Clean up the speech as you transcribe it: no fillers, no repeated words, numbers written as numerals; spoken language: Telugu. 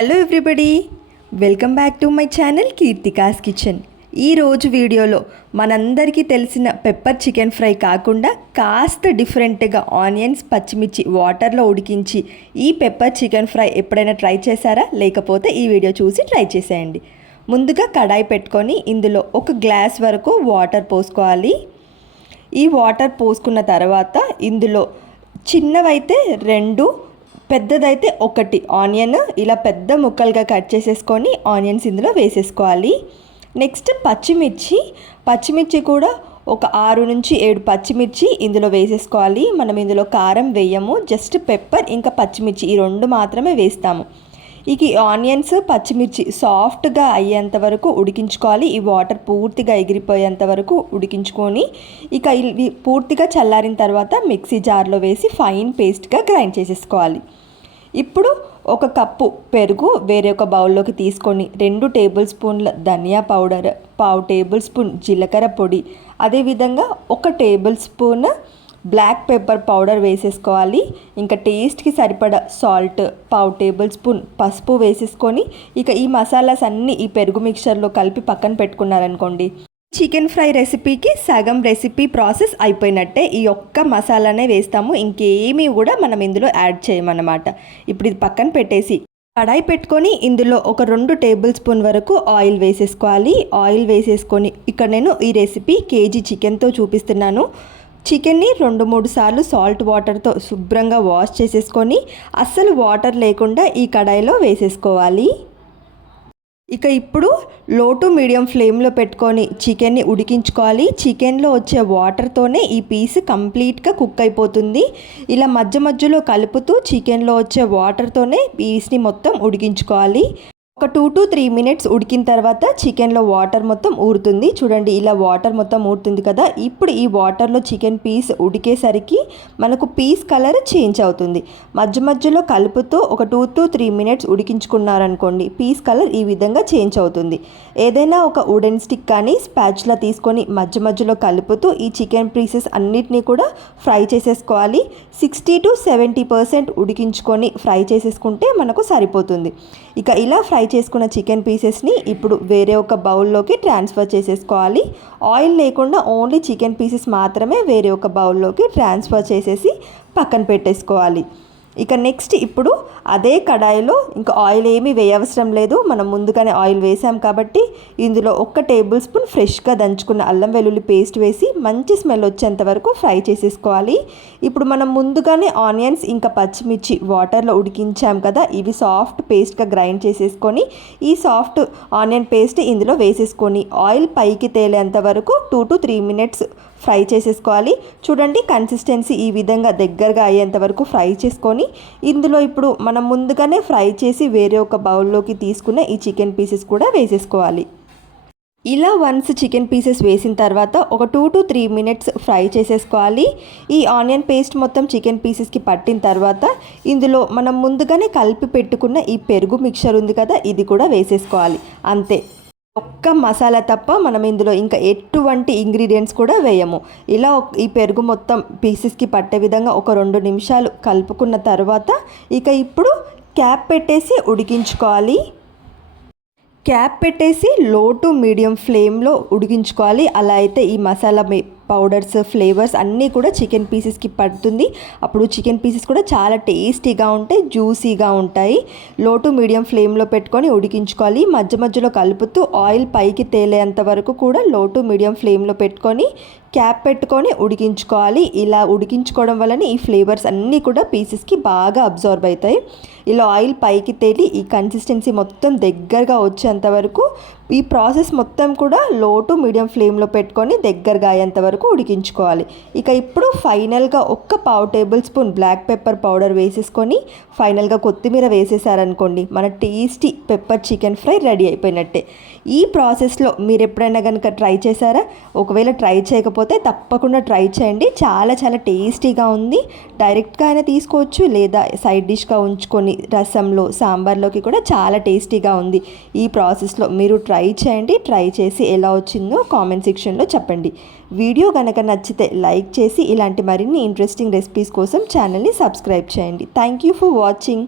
Hello everybody, welcome back to my channel Keerthika's kitchen. ఈరోజు వీడియోలో మనందరికీ తెలిసిన పెప్పర్ చికెన్ ఫ్రై కాకుండా కాస్త డిఫరెంట్గా ఆనియన్స్ పచ్చిమిర్చి వాటర్లో ఉడికించి ఈ పెప్పర్ చికెన్ ఫ్రై ఎప్పుడైనా ట్రై చేశారా? లేకపోతే ఈ వీడియో చూసి ట్రై చేసేయండి. ముందుగా కడాయి పెట్టుకొని ఇందులో ఒక గ్లాస్ వరకు వాటర్ పోసుకోవాలి. ఈ వాటర్ పోసుకున్న తర్వాత ఇందులో చిన్నవైతే 2, పెద్దదైతే 1 ఆనియన్ ఇలా పెద్ద ముక్కలుగా కట్ చేసేసుకొని ఆనియన్స్ ఇందులో వేసేసుకోవాలి. నెక్స్ట్ పచ్చిమిర్చి కూడా ఒక 6 నుంచి 7 పచ్చిమిర్చి ఇందులో వేసేసుకోవాలి. మనం ఇందులో కారం వేయము, జస్ట్ పెప్పర్ ఇంకా పచ్చిమిర్చి ఈ 2 మాత్రమే వేస్తాము. ఇక ఈ ఆనియన్స్ పచ్చిమిర్చి సాఫ్ట్గా అయ్యేంత వరకు ఉడికించుకోవాలి. ఈ వాటర్ పూర్తిగా ఎగిరిపోయేంత వరకు ఉడికించుకొని ఇక ఇవి పూర్తిగా చల్లారిన తర్వాత మిక్సీ జార్లో వేసి ఫైన్ పేస్ట్గా గ్రైండ్ చేసేసుకోవాలి. ఇప్పుడు 1 కప్పు పెరుగు వేరే ఒక బౌల్లోకి తీసుకొని 2 టేబుల్ స్పూన్ల ధనియా పౌడర్, 1/2 టేబుల్ స్పూన్ జీలకర్ర పొడి, అదేవిధంగా 1 tablespoon black pepper powder వేసేసుకోవాలి. ఇంకా టేస్ట్కి సరిపడా సాల్ట్, 1/2 టేబుల్ స్పూన్ పసుపు వేసేసుకొని ఇక ఈ మసాలాస్ అన్నీ ఈ పెరుగు మిక్చర్లో కలిపి పక్కన పెట్టుకున్నారనుకోండి, చికెన్ ఫ్రై రెసిపీకి సగం రెసిపీ ప్రాసెస్ అయిపోయినట్టే. ఈ ఒక్క మసాలానే వేస్తాము, ఇంకేమీ కూడా మనం ఇందులో యాడ్ చేయమన్నమాట. ఇప్పుడు ఇది పక్కన పెట్టేసి కడాయి పెట్టుకొని ఇందులో ఒక 2 టేబుల్ స్పూన్ వరకు ఆయిల్ వేసేసుకోవాలి. ఆయిల్ వేసేసుకొని ఇక్కడ నేను ఈ రెసిపీ కేజీ చికెన్తో చూపిస్తున్నాను. చికెన్ని 2-3 సార్లు సాల్ట్ వాటర్తో శుభ్రంగా వాష్ చేసేసుకొని అస్సలు వాటర్ లేకుండా ఈ కడాయిలో వేసేసుకోవాలి. ఇక ఇప్పుడు లో టు మీడియం ఫ్లేమ్లో పెట్టుకొని చికెన్ని ఉడికించుకోవాలి. చికెన్లో వచ్చే వాటర్తోనే ఈ పీస్ కంప్లీట్గా కుక్ అయిపోతుంది. ఇలా మధ్యలో కలుపుతూ చికెన్లో వచ్చే వాటర్తోనే పీస్ని మొత్తం ఉడికించుకోవాలి. ఒక 2 to 3 మినిట్స్ ఉడికిన తర్వాత చికెన్లో వాటర్ మొత్తం ఊరుతుంది. చూడండి, ఇలా వాటర్ మొత్తం ఊరుతుంది కదా. ఇప్పుడు ఈ వాటర్లో చికెన్ పీస్ ఉడికేసరికి మనకు పీస్ కలర్ చేంజ్ అవుతుంది. మధ్యలో కలుపుతూ ఒక 2 to 3 మినిట్స్ ఉడికించుకున్నారనుకోండి, పీస్ కలర్ ఈ విధంగా చేంజ్ అవుతుంది. ఏదైనా ఒక వుడెన్ స్టిక్ కానీ స్పాచులా తీసుకొని మధ్యలో కలుపుతూ ఈ చికెన్ పీసెస్ అన్నిటినీ కూడా ఫ్రై చేసేసుకోవాలి. 60 to 70% ఉడికించుకొని ఫ్రై చేసేసుకుంటే మనకు సరిపోతుంది. ఇక ఇలా ఫ్రై చేసుకున్న చికెన్ పీసెస్ని ఇప్పుడు వేరే ఒక బౌల్లోకి ట్రాన్స్ఫర్ చేసేసుకోవాలి. ఆయిల్ లేకుండా ఓన్లీ చికెన్ పీసెస్ మాత్రమే వేరే ఒక బౌల్లోకి ట్రాన్స్ఫర్ చేసేసి పక్కన పెట్టేసుకోవాలి. ఇక నెక్స్ట్ ఇప్పుడు అదే కడాయిలో ఇంకా ఆయిల్ ఏమీ వేయవసరం లేదు, మనం ముందుగానే ఆయిల్ వేసాం కాబట్టి ఇందులో 1 టేబుల్ స్పూన్ ఫ్రెష్గా దంచుకున్న అల్లం వెల్లుల్లి పేస్ట్ వేసి మంచి స్మెల్ వచ్చేంత వరకు ఫ్రై చేసేసుకోవాలి. ఇప్పుడు మనం ముందుగానే ఆనియన్స్ ఇంకా పచ్చిమిర్చి వాటర్లో ఉడికించాం కదా, ఇవి సాఫ్ట్ పేస్ట్గా గ్రైండ్ చేసేసుకొని ఈ సాఫ్ట్ ఆనియన్ పేస్ట్ ఇందులో వేసేసుకొని ఆయిల్ పైకి తేలేంత వరకు 2 to 3 మినిట్స్ ఫ్రై చేసేసుకోవాలి. చూడండి, కన్సిస్టెన్సీ ఈ విధంగా దగ్గరగా అయ్యేంత వరకు ఫ్రై చేసుకొని ఇందులో ఇప్పుడు మనం ముందుగానే ఫ్రై చేసి వేరే ఒక బౌల్లోకి తీసుకున్న ఈ చికెన్ పీసెస్ కూడా వేసేసుకోవాలి. ఇలా వన్స్ చికెన్ పీసెస్ వేసిన తర్వాత ఒక 2 to 3 మినిట్స్ ఫ్రై చేసేసుకోవాలి. ఈ ఆనియన్ పేస్ట్ మొత్తం చికెన్ పీసెస్కి పట్టిన తర్వాత ఇందులో మనం ముందుగానే కలిపి పెట్టుకున్న ఈ పెరుగు మిక్చర్ ఉంది కదా, ఇది కూడా వేసేసుకోవాలి. అంతే, ఒక్క మసాలా తప్ప మనం ఇందులో ఇంకా ఎటువంటి ఇంగ్రీడియంట్స్ కూడా వేయము. ఇలా ఈ పెరుగు మొత్తం పీసెస్కి పట్టే విధంగా ఒక 2 నిమిషాలు కలుపుకున్న తర్వాత ఇక ఇప్పుడు క్యాప్ పెట్టేసి ఉడికించుకోవాలి. క్యాప్ పెట్టేసి లో టు మీడియం ఫ్లేమ్లో ఉడికించుకోవాలి. అలా అయితే ఈ మసాలా పౌడర్స్ ఫ్లేవర్స్ అన్నీ కూడా చికెన్ పీసెస్కి పడుతుంది. అప్పుడు చికెన్ పీసెస్ కూడా చాలా టేస్టీగా ఉంటాయి, జ్యూసీగా ఉంటాయి. లో టు మీడియం ఫ్లేమ్లో పెట్టుకొని ఉడికించుకోవాలి. మధ్యలో కలుపుతూ ఆయిల్ పైకి తేలేంత వరకు కూడా లో టు మీడియం ఫ్లేమ్లో పెట్టుకొని క్యాప్ పెట్టుకొని ఉడికించుకోవాలి. ఇలా ఉడికించుకోవడం వలన ఈ ఫ్లేవర్స్ అన్నీ కూడా పీసెస్కి బాగా అబ్జర్వ్ అవుతాయి. ఇలా ఆయిల్ పైకి తేలి ఈ కన్సిస్టెన్సీ మొత్తం దగ్గరగా వచ్చేంత వరకు ఈ ప్రాసెస్ మొత్తం కూడా లో టు మీడియం ఫ్లేమ్లో పెట్టుకొని దగ్గరగా అయ్యేంత వరకు ఉడికించుకోవాలి. ఇక ఇప్పుడు ఫైనల్గా 1/4 tablespoon black pepper powder వేసేసుకొని ఫైనల్గా కొత్తిమీర వేసేసారనుకోండి, మన tasty pepper chicken fry ready అయిపోయినట్టే. ఈ ప్రాసెస్లో మీరు ఎప్పుడైనా కనుక ట్రై చేశారా? ఒకవేళ ట్రై చేయకపోతే తప్పకుండా ట్రై చేయండి. చాలా టేస్టీగా ఉంది. డైరెక్ట్గా అయినా తీసుకోవచ్చు, లేదా సైడ్ డిష్గా ఉంచుకొని రసంలో సాంబార్లోకి కూడా చాలా టేస్టీగా ఉంది. ఈ ప్రాసెస్లో మీరు ట్రై చేయండి. ట్రై చేసి ఎలా వచ్చిందో కామెంట్ సెక్షన్లో చెప్పండి. వీడియో కనుక నచ్చితే లైక్ చేసి ఇలాంటి మరిన్ని ఇంట్రెస్టింగ్ రెసిపీస్ కోసం ఛానల్ని సబ్స్క్రైబ్ చేయండి. Thank you for watching.